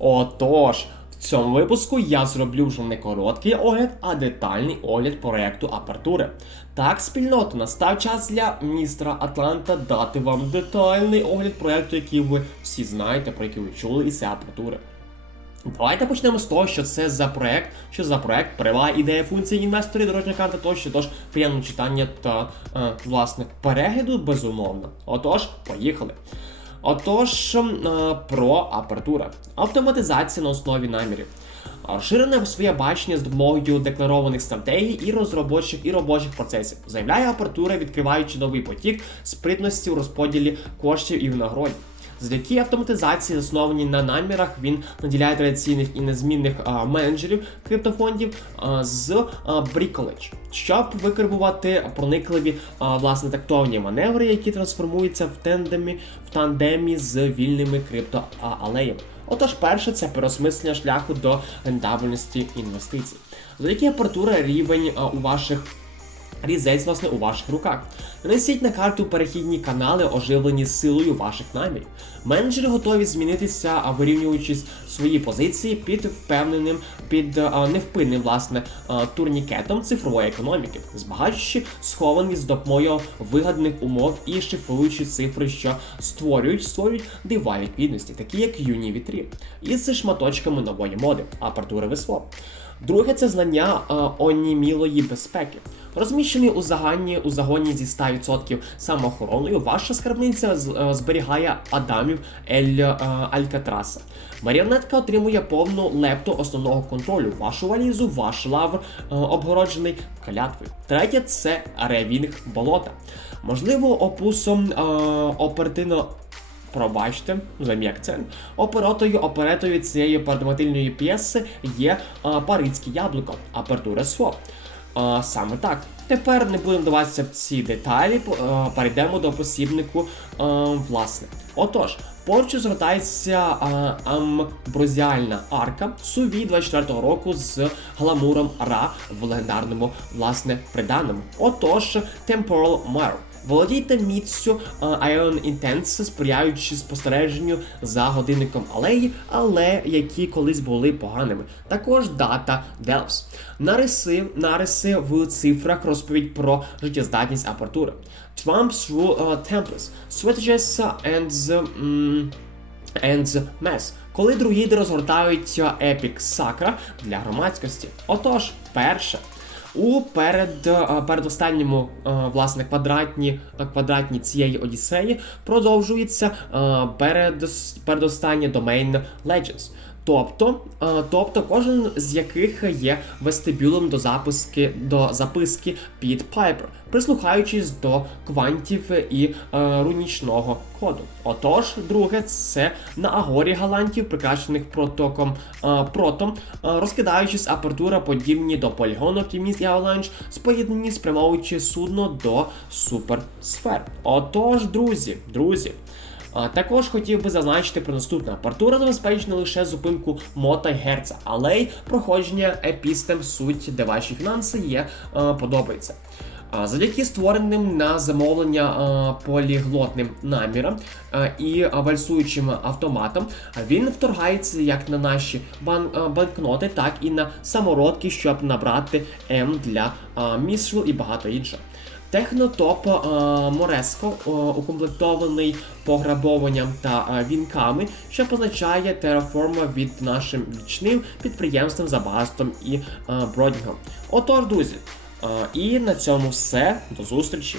Отож, в цьому випуску я зроблю вже не короткий огляд, а детальний огляд проекту апертури. Так, спільнота, настав час для містера Атланта дати вам детальний огляд проекту, який ви всі знаєте, про який ви чули, і це апертури. Давайте почнемо з того, що це за проект, що за проект, перевага ідея функції інвесторів, дорожня карта тощо, тож приємне читання та е, власне перегляду, безумовно. Отож, поїхали. Отож, е, про апертура. Автоматизація на основі намірів. Розширене своє бачення з допомогою декларованих стратегій і розробочих і робочих процесів. Заявляє апертура, відкриваючи новий потік спритності у розподілі коштів і винагородів. Завдяки автоматизації, заснованій на намірах, він наділяє традиційних і незмінних а, менеджерів криптофондів а, з Bricolage, щоб викарбувати проникливі а, власне тактовні маневри, які трансформуються в тандемі, в тандемі з вільними криптоалеями. Отож, перше це переосмислення шляху до рентабельності інвестицій. Завдяки апертура рівень а, у ваших Різець, власне, у ваших руках. Нанесіть на карту перехідні канали, оживлені силою ваших намірів. Менеджери готові змінитися, вирівнюючись свої позиції під впевненим, під а, невпинним власне а, турнікетом цифрової економіки, збагачуючи сховані з допомогою вигаданих умов і шифруючи цифри, що створюють створюють дива ліквідності, такі як юні вітрі, із шматочками нової моди, апартури весло. Друге це знання а, онімілої безпеки. Розміщений у загоні, у загоні зі 100% самоохороною, ваша скарбниця е, зберігає Адамів Ель е, Алькатраса. Маріонетка отримує повну лепту основного контролю. Вашу валізу, ваш лавр е, обгороджений клятвою. Третє це ревінг болота. Можливо, опусом е, оперативно Пробачте, за мій акцент. Оператою оперетою цієї портативної п'єси є а, парицьке яблуко, апертура СФО. А, саме так. Тепер не будемо вдаватися в ці деталі, а, перейдемо до посібнику а, власне. Отож, поруч згортається а, амброзіальна арка суві 24-го року з гламуром Ра в легендарному власне приданому. Отож, Temporal Mirror. Володійте міцю е, Ion Intense, сприяючи спостереженню за годинником алеї, але які колись були поганими. Також дата Delves. Нариси, нариси в цифрах розповідь про життєздатність апартури. Trumps through uh, temples. Strategies and м, and Mess, коли друїди розгортають Epic Sacra для громадськості. Отож, перше. У перед, е, передостанньому е, власне квадратні, е, квадратні цієї Одіссеї продовжується перед, передостаннє Domain Legends. Тобто, е, тобто кожен з яких є вестибюлем до записки до записки під Piper, прислухаючись до квантів і е, рунічного коду. Отож, друге, це на агорі галантів, прикрашених протоком е, протом, е, розкидаючись апертура, подібні до полігону Optimist і Avalanche, споєднані спрямовуючи судно до суперсфер. Отож, друзі, друзі. А, також хотів би зазначити про наступне. Апартура забезпечить не лише зупинку мота й герца, але й проходження епістем суть, де ваші фінанси є е, подобається. А, Завдяки створеним на замовлення е, поліглотним намірам е, і вальсуючим автоматам, він вторгається як на наші бан- е, банкноти, так і на самородки, щоб набрати М для е, місру і багато іншого. Технотоп е, Мореско е, укомплектований пограбованням та е, вінками, що позначає тераформа від нашим вічним підприємствам за багатством і бродінгом. Отож, друзі, і на цьому все. До зустрічі!